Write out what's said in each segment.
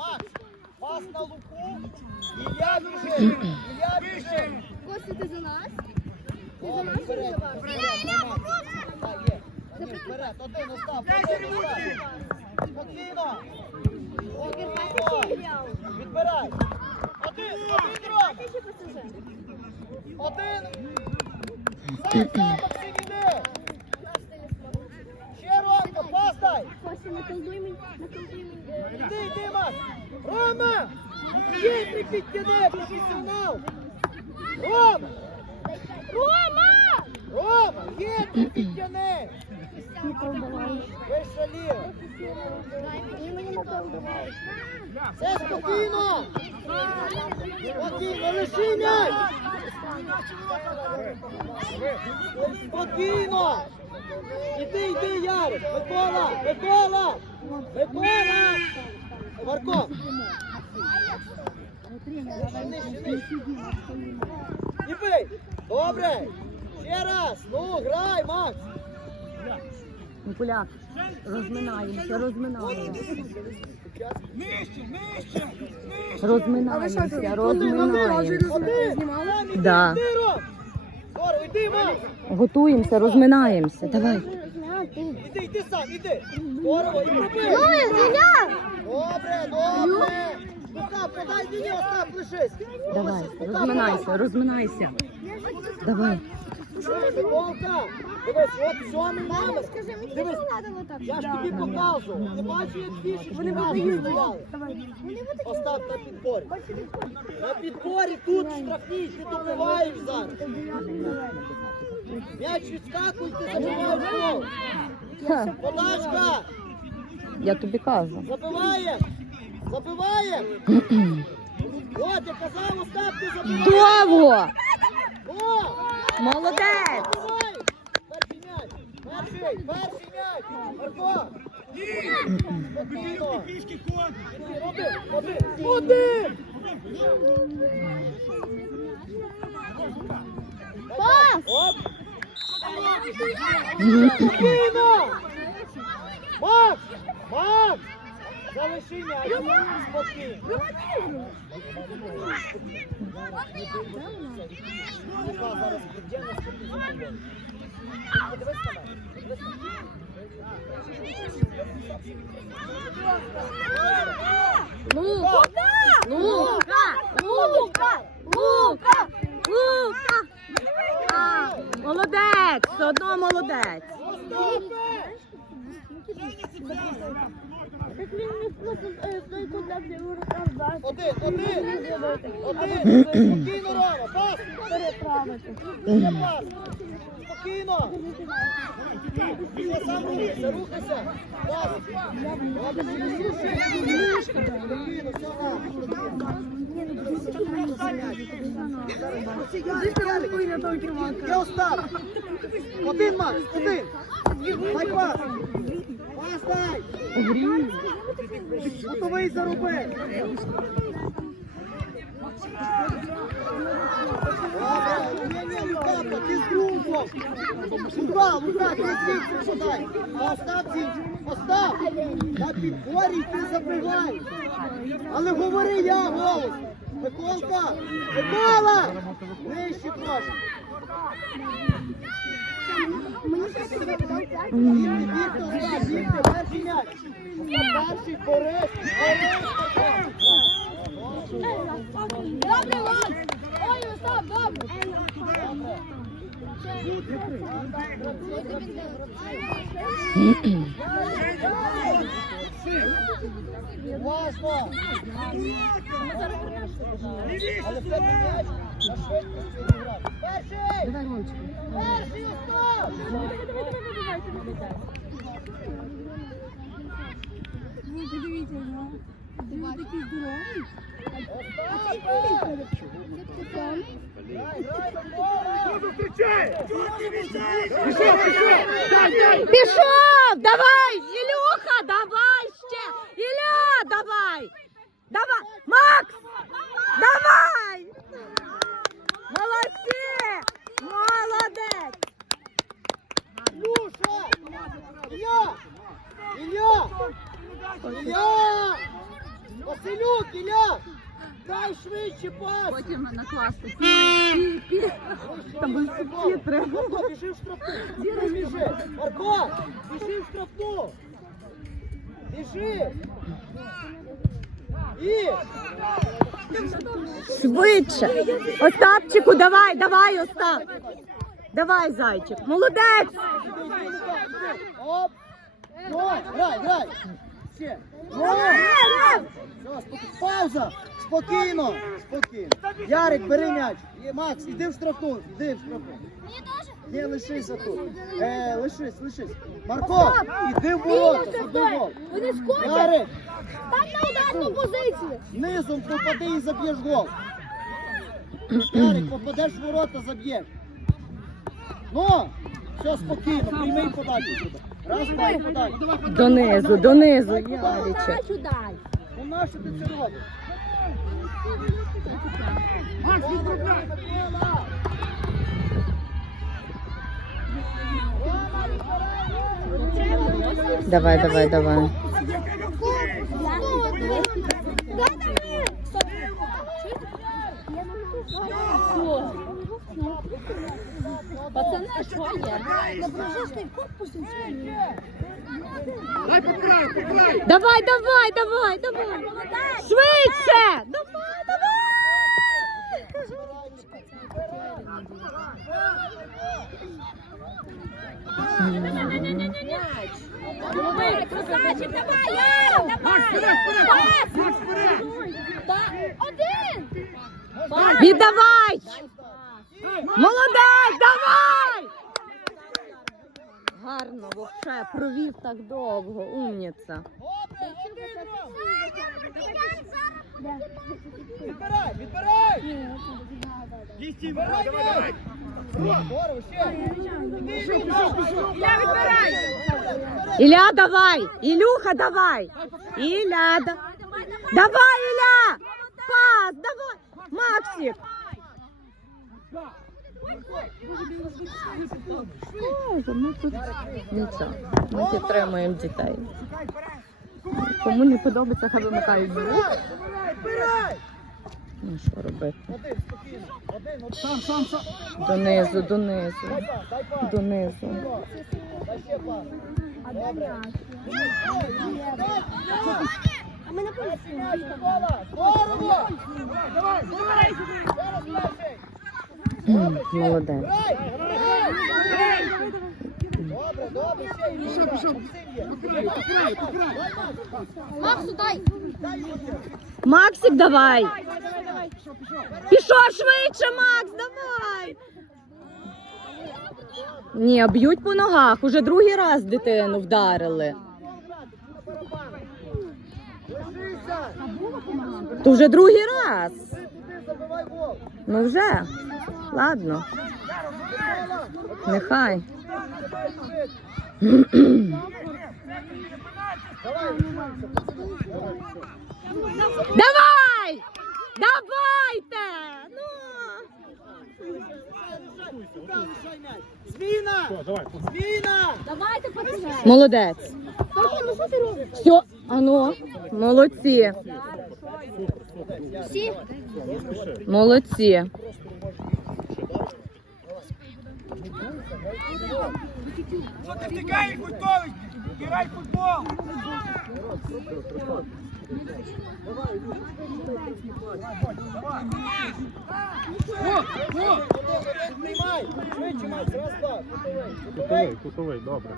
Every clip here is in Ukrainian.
Макс, пас на луку. Ілля біжить. Ілля біжить. Костя, ти за нас? Ти за нас вперед, виживав? вперед, Так, є. Один, вперед, один, Остап. Спокійно. Спокійно. Відбирай. Один, один, пасажир. Один. Сам, Максим, іди. Ще, Ромка, пас дай. Костя, наколдуй мені, наколдуй мені. Іди, йди, Макс. Рома! Є, ти професіонал. Рома! Рома! Рома, є, ти підтяни. Наколдувай. Вище ліво. Мені наколдувай. Все спокійно. Спокійно, лиши м'яч. Спокійно. Іди, іди, Ярик. Микола, Микола. Микола. Марко. Нижче, нижче, нижче. І бий. Добре. Ще раз. Ну, грай, Макс. Микуляк, розминаємося, розминаємося. Розминаємося, Один, один, розминаємося. один. Ром. Здорово, йди, Макс. Готуємося, розминаємося. Давай. Іди, іди сам, іди. Здорово, і пробий. Добре, добре. Остап, подай мені, Остап, лишись. Давай, розминайся, розминайся. Давай. Волка. Дивись, от сьомий номер. Скажи, мені не Дивись, треба отак. я ж тобі показував. Ти бачиш, як фішечки Вони стояли. Вони. Остап на підборі. На підборі тут штрафні, ти добиваєш зараз. М'яч відскакує, ти забиваєш гол. Ха, Подачка, Я тобі кажу. забиває. Забиває. От, я казав, Остап, ти забиваєш. Довго! О! Молодець! Забивай! Перший м'яч! Перший! Перший м'яч! Марко! Один! Один! Один! Пас! Оп! Спокійно! Макс! Макс! Залиши м'яч! Спокійно! Лука зараз піде на спокійно. Подивись на мене. Подивись на мене. Лука! Лука! Лука! Лука! Лука! А, Молодець! Все одно молодець! Остапе! Так він не просто е, той куди в його руках дасть. Один, один! Один! Спокійно, Рома! Пас! Переправити. Є пас! Спокійно! Все, сам рухайся, рухайся! Пас! Спокійно, все, Є Остап! Один, Макс, один! Дай пас! Пас дай! Готовий зароби! Лука, Лука, ти звідси подай! Остап, звідси. Остап! На підборі ти забивай! Але говори я голос! Миколка! Микола! Нижче прошу! Бігти, бігти, бігти, перший м'яч! Перший, Борис! Борис! Добре, Макс! Ой, Остап, добре! Уважно! Але в м'яч на швидкості грати. Перший! Перший Остап! Ви подивіться, ну. Він такий здоровий. Остапе! Грай, грай, Микола! Пішов! Давай! Ілюха, давай ще! Ілля, давай! Давай! Макс! Давай! Молодці! Молодець! Люша! Ілля! Ілля! Ілля! Василюк, Ілля! Дай швидше пас! Потім на класу. Там були субтитри. Марко, біжи в штрафну. Біжи. Марко, біжи в штрафну. Біжи. І. Швидше. Остапчику, давай, давай, Остап. Давай, зайчик. Молодець. Оп. Грай, грай. Ще. Все. Пауза. Спокійно. Спокійно. Ярик, бери м'яч. Макс, іди в штрафну. Іди в штрафну. Ні, лишися тут. Е, лишись, лишись. Марко, іди в ворота, забий гол. Ярик, Стань на ударну позицію. низом попади і заб'єш гол. Ярик, попадеш в ворота, заб'єш. Ну, все спокійно, прийми подачу сюди. Донизу, донизу. Подачу дай. Ну нащо ти це робиш? Давай, давай, давай. Пацани, що є? Не брожиш ти в корпусі сьогодні. Давай, давай, давай, давай. Швидше. Давай, давай. Красавчик, давай, давай! Один! Віддавай. Молодець, давай. Гарно, вовше, провів так довго. Умніця. Відбирай, відбирай! Відбирай, давай! Здорово, ще! Іди, Я відбирай! Ілля, давай. Ілюха, давай. Ілля, да... давай, Ілля. Пас, давай. Максик. Боже, ми тут нічого. Ми підтримуємо дітей. Кому не подобається, хай вимикають звук. Ну що робити? Один. Один, сам, сам, сам. Донизу, донизу, донизу. А ми на здорово! Давай, давай! Молодець. Добре, добре, ще. Максу, дай. Максик, давай. Пішов швидше, Макс, давай. Ні, б'ють по ногах. Уже другий раз дитину вдарили. То вже другий раз. Ну вже. Ладно, нехай. Давай, Давай! Давайте! Ну! Зміна! Зміна! Давайте, пацани. Молодець. Ну? Все, ану, молодці. Всі? Молодці. Що ти втикаєш футболить? Грай футбол! Швидше, Макс, раз, два. Кутовий, добре.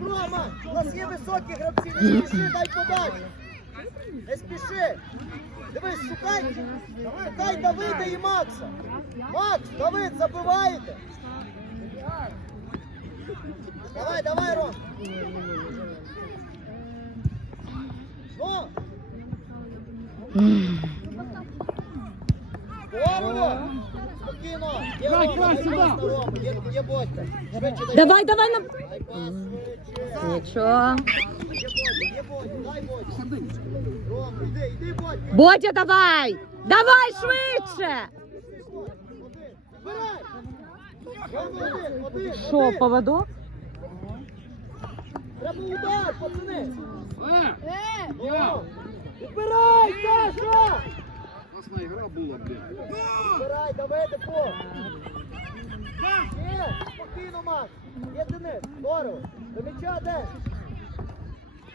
Рома, у нас є високі гравці, дай подачу. Не спіши. Дивись, шукай. Шукай Давида і Макса. Макс, Давид, забиваєте. Давай, давай, Ром. Ну. Здорово. Спокійно. Є Бодька. Давай, давай нам. Нічого. Бодя, давай! Давай швидше! Що, поводок? Треба удар, пацани. Е! Ну, Убирай, Саша! Класна ігра була, блін. Убирай, Давиде, по! Є, спокійно, Макс! Є Денис, здорово! До м'яча де?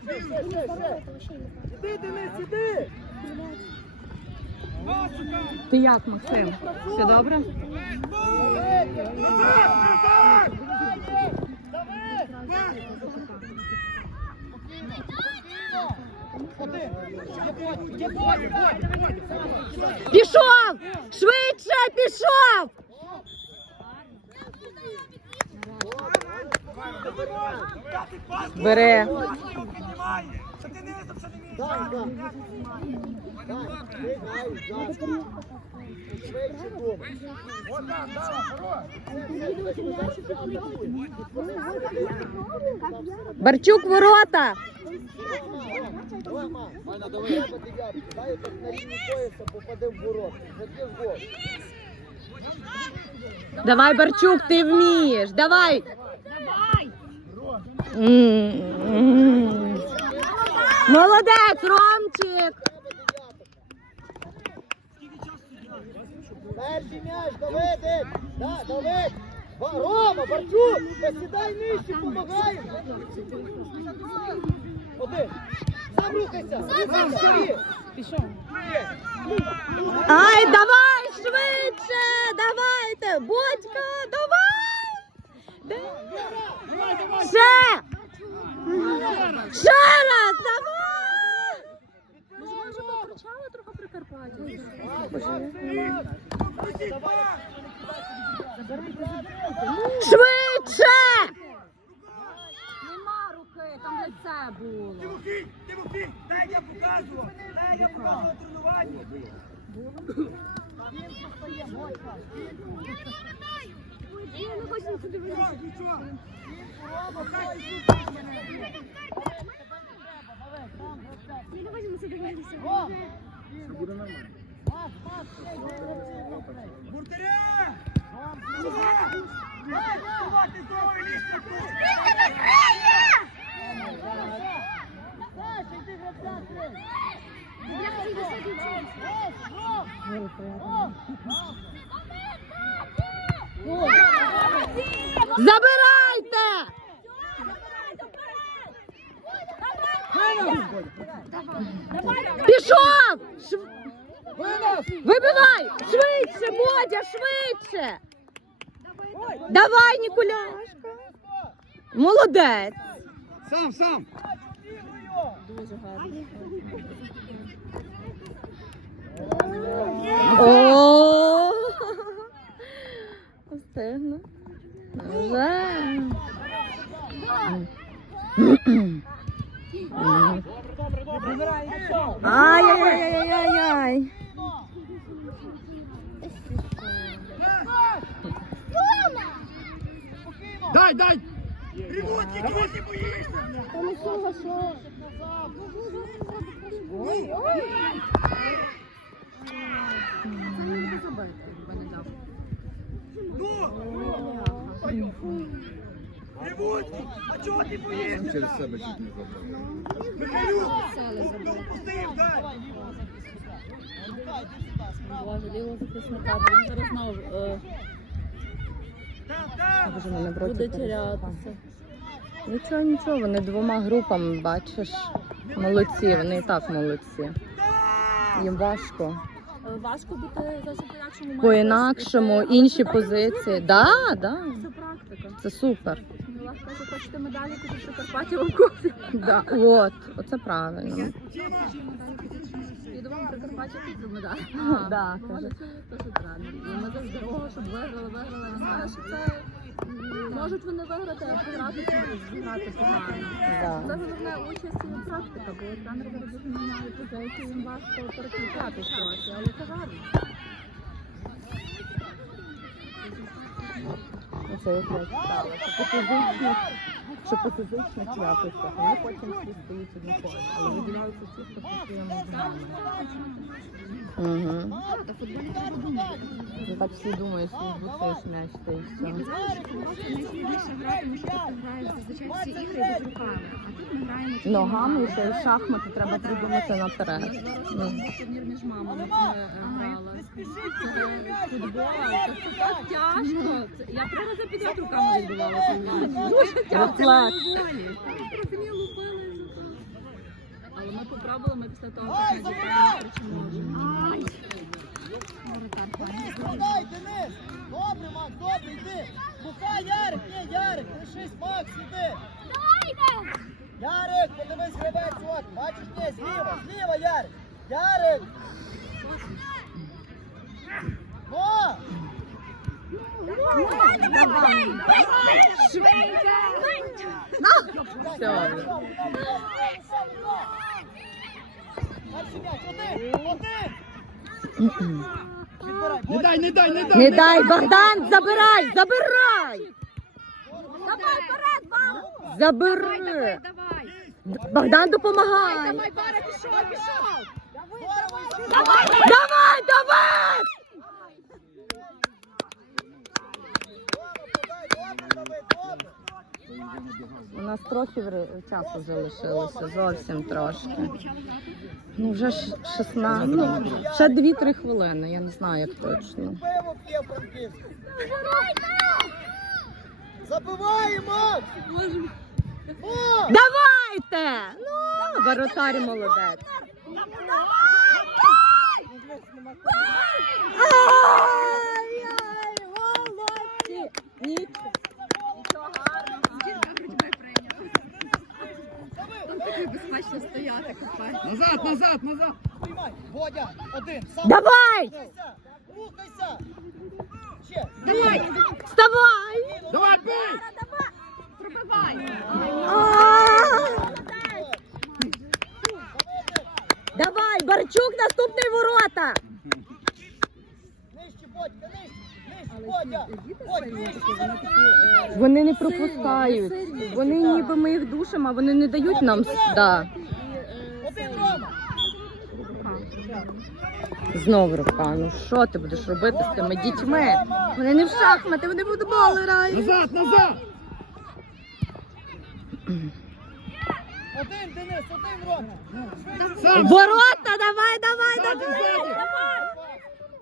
Ще, ще, ще, ще! Іди, Денис, іди! Ти як, Максим? Все добре? Один! Є бой, є бой! Пішов! Швидше пішов! Бери. Піднімає. Що Барчук ворота! Давай. Треба дев'ятку. Дай так на лінію пояса попаде в ворот. Заб'єш гол. Давай, Барчук, ти вмієш. Давай. Молодець, Ромчик. Перший м'яч, Давидик! Да, Давид! Рома, Барчук! Посідай нижче, помагай! Один! Сам рухайся! Ти Пішов! Ай, давай, швидше, давайте. Бодька, давай. Ще. Ще раз, давай. Швидше. Нема руки, там лице було. Тимофій, Тимофій, дай як я показував. Дай як я показував на тренуванні. Що, нічого? Буртаря! Сюда! Дай, давай, здорово, лізь тут! Забирайте. Пішов. Шв- Вибивай. Швидше, Бодя, швидше. Давай, Нікуляшка. Молодець. Сам, сам. О! Встигну. Вже. Ай-яй-яй-яй-яй. Дай, дай. Ремонтні, чого ти боїшся? Ну! Ремонтні, а чого ти боїшся? Через себе чуть не забрав. Михайлюк, ну впустив, дай! Боже, лівого захисника, він зараз знову е, Буде терятися. Нічого, нічого, вони двома групами, бачиш. Молодці, вони і так молодці. Їм важко. Е, Важко бути зовсім по-інакшому. По-інакшому, інші це позиції. Да, да. Це практика. Це супер. Мілах каже, хочете медалі, тоді в Прикарпатті вам куплю. Да. От, оце правильно. Я в Прикарпаття куплю медалі. Да, Ну, каже. Це правильно. Ми за здорово, щоб виграли, виграли. Це можуть вони виграти, а програти це зіграти погано. Це головне участь і практика, бо тренер зараз дуже міняє позиції, їм важко переключати ситуацію, але це гарно. Оце якраз цікаво. Що по фізичних, що по фізичних якостях. Вони потім всі стоять однаково. Але виділяються ті, хто по своєму знанню. Угу. Ну так всі думають, що відбудеться м'яч, та й все. Найскладніше грати, тому що ти граєш зазвичай всі ігри йдуть руками, Ногами ще й шахмати треба придумати наперед. Зараз Ну. турнір між мамами. Ми. Це футбол. Це так тяжко. Я три рази підряд руками відбувала. Дуже тяжко. Але ми попробували, ми після того так файний. Денис! Добре, Макс, добре, йди! Бухай, Ярик, ні, Ярик, лишись, Макс, іди! Ярик, подивись, гравець, от, бачиш, ні, зліва, зліва, Ярик! Ярик! О! Не дай, не дай, не дай. Не дай, Богдан, забирай, забирай! Давай, вперед, Вау! Богдан, допомагай! Давай, Баря, пішов, пішов! Давай! Давай, давай! У нас трохи часу залишилося, зовсім трошки. Ну, вже ж 16, ну, ще 2-3 хвилини, я не знаю, як точно. Забиваємо! Давайте! Ну, воротар молодець. Ай-яй, молодці! Нічого. Там безпечно стояти, купати. Назад, назад, назад. Приймай! Водя, один, сам! Давай! Рухайся! Рухайся! Ще! Давай! Вставай! Давай, бей! Давай, Барчук, наступний ворота! Вони не пропускають. Вони ніби ми їх душимо, а вони не дають нам. Да. Знову рука. Ну що ти будеш робити з тими дітьми? Вони не в шахмати, вони в футбол грають. Назад, назад. Один, Денис, один, Рома! Ворота, давай, давай, давай.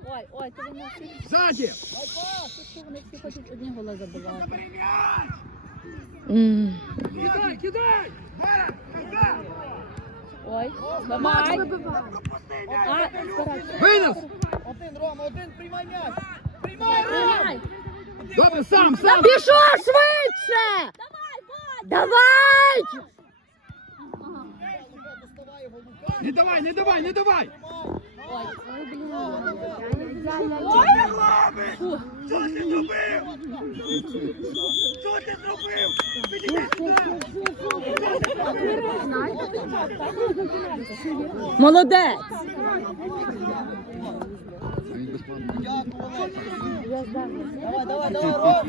Ой, ой, всі, Сзади. то вони всі хочуть одні голи забивати. Кидай, кидай. Ой, давай! А, Винос. Один, Рома, один, приймай м'яч! Приймай, Рома! Добре, сам, сам. Пішов швидше! Давай! Не давай, не давай, не давай. Ой, ой, блін. Що ти зробив? Що ти зробив? Молодець! Давай, давай, давай, Ром,